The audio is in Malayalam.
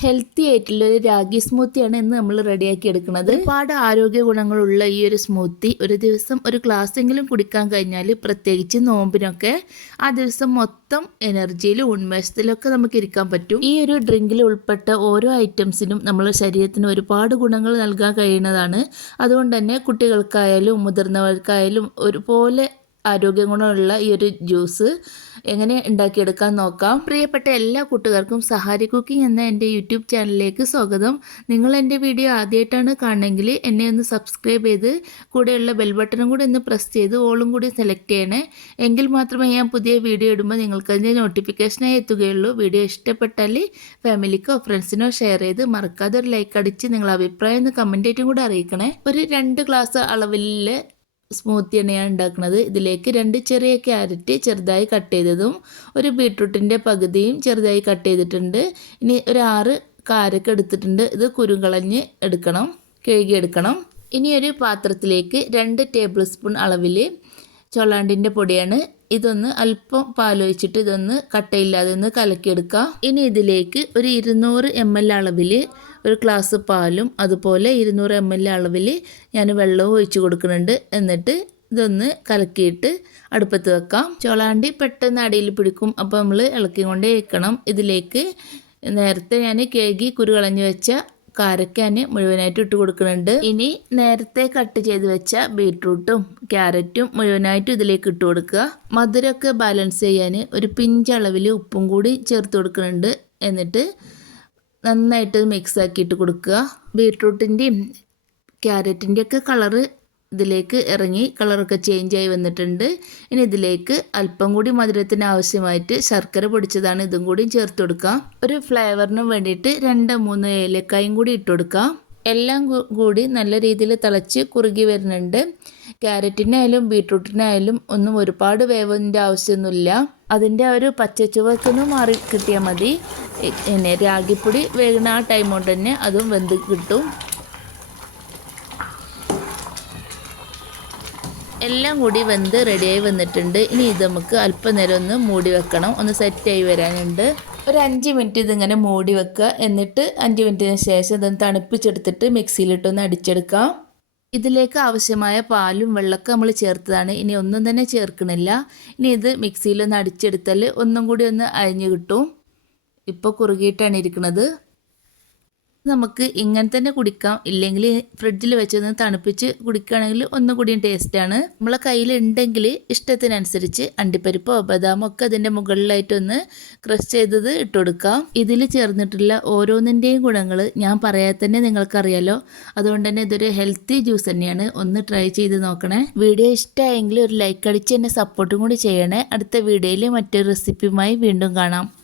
ഹെൽത്തി ആയിട്ടുള്ള ഒരു രാഗി സ്മൂത്തിയാണ് ഇന്ന് നമ്മൾ റെഡിയാക്കി എടുക്കുന്നത്. ഒരുപാട് ആരോഗ്യ ഗുണങ്ങളുള്ള ഈ ഒരു സ്മൂത്തി ഒരു ദിവസം ഒരു ഗ്ലാസ് എങ്കിലും കുടിക്കാൻ കഴിഞ്ഞാൽ പ്രത്യേകിച്ച് നോമ്പിനൊക്കെ ആ ദിവസം മൊത്തം എനർജിയിലും ഉന്മേഷത്തിലൊക്കെ നമുക്ക് ഇരിക്കാൻ പറ്റും. ഈ ഒരു ഡ്രിങ്കിൽ ഉൾപ്പെട്ട ഓരോ ഐറ്റംസിനും നമ്മുടെ ശരീരത്തിന് ഒരുപാട് ഗുണങ്ങൾ നൽകാൻ കഴിയുന്നതാണ്. അതുകൊണ്ട് തന്നെ കുട്ടികൾക്കായാലും മുതിർന്നവർക്കായാലും ഒരുപോലെ ആരോഗ്യ ഗുണമുള്ള ഈ ഒരു ജ്യൂസ് എങ്ങനെ ഉണ്ടാക്കിയെടുക്കാൻ നോക്കാം. പ്രിയപ്പെട്ട എല്ലാ കൂട്ടുകാർക്കും സഹാരി കുക്കിംഗ് എന്ന എന്റെ യൂട്യൂബ് ചാനലിലേക്ക് സ്വാഗതം. നിങ്ങൾ എന്റെ വീഡിയോ ആദ്യമായിട്ടാണ് കാണണമെങ്കിൽ എന്നെ ഒന്ന് സബ്സ്ക്രൈബ് ചെയ്ത് കൂടെയുള്ള ബെൽ ബട്ടണും കൂടി ഒന്ന് പ്രസ് ചെയ്ത് ഓളും കൂടി സെലക്ട് ചെയ്യണേ. എങ്കിൽ മാത്രമേ ഞാൻ പുതിയ വീഡിയോ ഇടുമ്പോൾ നിങ്ങൾക്ക് അതിന്റെ നോട്ടിഫിക്കേഷനായി എത്തുകയുള്ളൂ. വീഡിയോ ഇഷ്ടപ്പെട്ടാൽ ഫാമിലിക്കോ ഫ്രണ്ട്സിനോ ഷെയർ ചെയ്ത് മറക്കാതെ ഒരു ലൈക്ക് അടിച്ച് നിങ്ങളുടെ അഭിപ്രായം ഒന്ന് കമന്റ് ആയിട്ടും കൂടി അറിയിക്കണേ. ഒരു രണ്ട് ഗ്ലാസ് അളവിൽ സ്മൂത്തിയാണ് എണ്ണയാണ് ഉണ്ടാക്കുന്നത്. ഇതിലേക്ക് രണ്ട് ചെറിയ ക്യാരറ്റ് ചെറുതായി കട്ട് ചെയ്തതും ഒരു ബീട്രൂട്ടിന്റെ പകുതിയും ചെറുതായി കട്ട് ചെയ്തിട്ടുണ്ട്. ഇനി ഒരു ആറ് കാരക്ക എടുത്തിട്ടുണ്ട്. ഇത് കുരുകളഞ്ഞ് എടുക്കണം കഴുകിയെടുക്കണം. ഇനി ഒരു പാത്രത്തിലേക്ക് രണ്ട് ടേബിൾ സ്പൂൺ അളവിൽ ചൊളാണ്ടിന്റെ പൊടിയാണ് ഇതൊന്ന് അല്പം പാലൊഴിച്ചിട്ട് ഇതൊന്ന് കട്ടയില്ലാതെ ഒന്ന് കലക്കിയെടുക്കാം ഇനി ഇതിലേക്ക് ഒരു ഇരുന്നൂറ് എം എൽ അളവിൽ ഒരു ഗ്ലാസ് പാലും അതുപോലെ ഇരുന്നൂറ് എം എൽ അളവിൽ ഞാൻ വെള്ളവും ഒഴിച്ചു കൊടുക്കുന്നുണ്ട്. എന്നിട്ട് ഇതൊന്ന് കലക്കിയിട്ട് അടുപ്പത്ത് വെക്കാം. ചോളാണ്ടി പെട്ടെന്ന് അടിയിൽ പിടിക്കും. അപ്പോൾ നമ്മൾ ഇളക്കിക്കൊണ്ടേ വയ്ക്കണം ഇതിലേക്ക് നേരത്തെ ഞാൻ കേകി കുരു കളഞ്ഞു വെച്ച കാരക്കാൻ മുഴുവനായിട്ട് ഇട്ട് കൊടുക്കുന്നുണ്ട്. ഇനി നേരത്തെ കട്ട് ചെയ്ത് വെച്ച ബീട്രൂട്ടും ക്യാരറ്റും മുഴുവനായിട്ട് ഇതിലേക്ക് ഇട്ട് കൊടുക്കുക. മധുരമൊക്കെ ബാലൻസ് ചെയ്യാൻ ഒരു പിഞ്ചളവിൽ ഉപ്പും കൂടി ചേർത്ത് കൊടുക്കുന്നുണ്ട്. എന്നിട്ട് നന്നായിട്ട് മിക്സ് ആക്കിയിട്ട് കൊടുക്കുക. ബീട്രൂട്ടിന്റെയും ക്യാരറ്റിന്റെയൊക്കെ കളറ് ഇതിലേക്ക് ഇറങ്ങി കളറൊക്കെ ആയി വന്നിട്ടുണ്ട്. ഇനി ഇതിലേക്ക് അല്പം കൂടി മധുരത്തിന് ആവശ്യമായിട്ട് ശർക്കര പൊടിച്ചതാണ് ഇതും കൂടി ചേർത്ത് കൊടുക്കാം ഒരു ഫ്ലേവറിനും വേണ്ടിയിട്ട് രണ്ട് മൂന്ന് ഏലക്കായും കൂടി ഇട്ട് കൊടുക്കാം എല്ലാം കൂടി നല്ല രീതിയിൽ തിളച്ച് കുറുകി വരുന്നുണ്ട്. ക്യാരറ്റിനായാലും ബീട്രൂട്ടിനായാലും ഒന്നും ഒരുപാട് വേവിന്റെ ആവശ്യമൊന്നുമില്ല. അതിന്റെ ഒരു പച്ചച്ചുവക്കൊന്ന് മാറി കിട്ടിയാൽ മതി. പിന്നെ രാഗിപ്പൊടി വേകുന്ന ആ ടൈം കൊണ്ട് തന്നെ അതും വെന്ത് കിട്ടും. എല്ലാം കൂടി വെന്ത് റെഡിയായി വന്നിട്ടുണ്ട്. ഇനി ഇത് നമുക്ക് അല്പനേരം ഒന്ന് മൂടി വെക്കണം. ഒന്ന് സെറ്റായി വരാനുണ്ട്. ഒരു അഞ്ച് മിനിറ്റ് ഇതിങ്ങനെ മൂടി വെക്കുക. എന്നിട്ട് അഞ്ച് മിനിറ്റിന് ശേഷം ഇതൊന്ന് തണുപ്പിച്ചെടുത്തിട്ട് മിക്സിയിലിട്ടൊന്ന് അടിച്ചെടുക്കാം. ഇതിലേക്ക് ആവശ്യമായ പാലും വെള്ളമൊക്കെ നമ്മൾ ചേർത്തതാണ്. ഇനി ഒന്നും തന്നെ ചേർക്കണില്ല. ഇനി ഇത് മിക്സിയിലൊന്ന് അടിച്ചെടുത്താൽ ഒന്നും കൂടി ഒന്ന് അരിഞ്ഞു കിട്ടും. ഇപ്പോൾ കുറുകിയിട്ടാണ് ഇരിക്കുന്നത്. നമുക്ക് ഇങ്ങനെ തന്നെ കുടിക്കാം. ഇല്ലെങ്കിൽ ഫ്രിഡ്ജിൽ വെച്ചൊന്ന് തണുപ്പിച്ച് കുടിക്കുകയാണെങ്കിൽ ഒന്നുകൂടിയും ടേസ്റ്റാണ് നമ്മളെ കയ്യിലുണ്ടെങ്കിൽ ഇഷ്ടത്തിനനുസരിച്ച് അണ്ടിപ്പരിപ്പോ ബദാമോ ഒക്കെ അതിന്റെ മുകളിലായിട്ടൊന്ന് ക്രഷ് ചെയ്തത് ഇട്ട് കൊടുക്കാം. ഇതിൽ ചേർന്നിട്ടുള്ള ഓരോന്നിന്റെയും ഗുണങ്ങൾ ഞാൻ പറയാതെ തന്നെ നിങ്ങൾക്കറിയാലോ. അതുകൊണ്ട് തന്നെ ഇതൊരു ഹെൽത്തി ജ്യൂസ് തന്നെയാണ്. ഒന്ന് ട്രൈ ചെയ്ത് നോക്കണേ. വീഡിയോ ഇഷ്ടമായെങ്കിൽ ഒരു ലൈക്ക് അടിച്ച് എന്നെ സപ്പോർട്ടും കൂടി ചെയ്യണേ. അടുത്ത വീഡിയോയിൽ മറ്റൊരു റെസിപ്പിയുമായി വീണ്ടും കാണാം.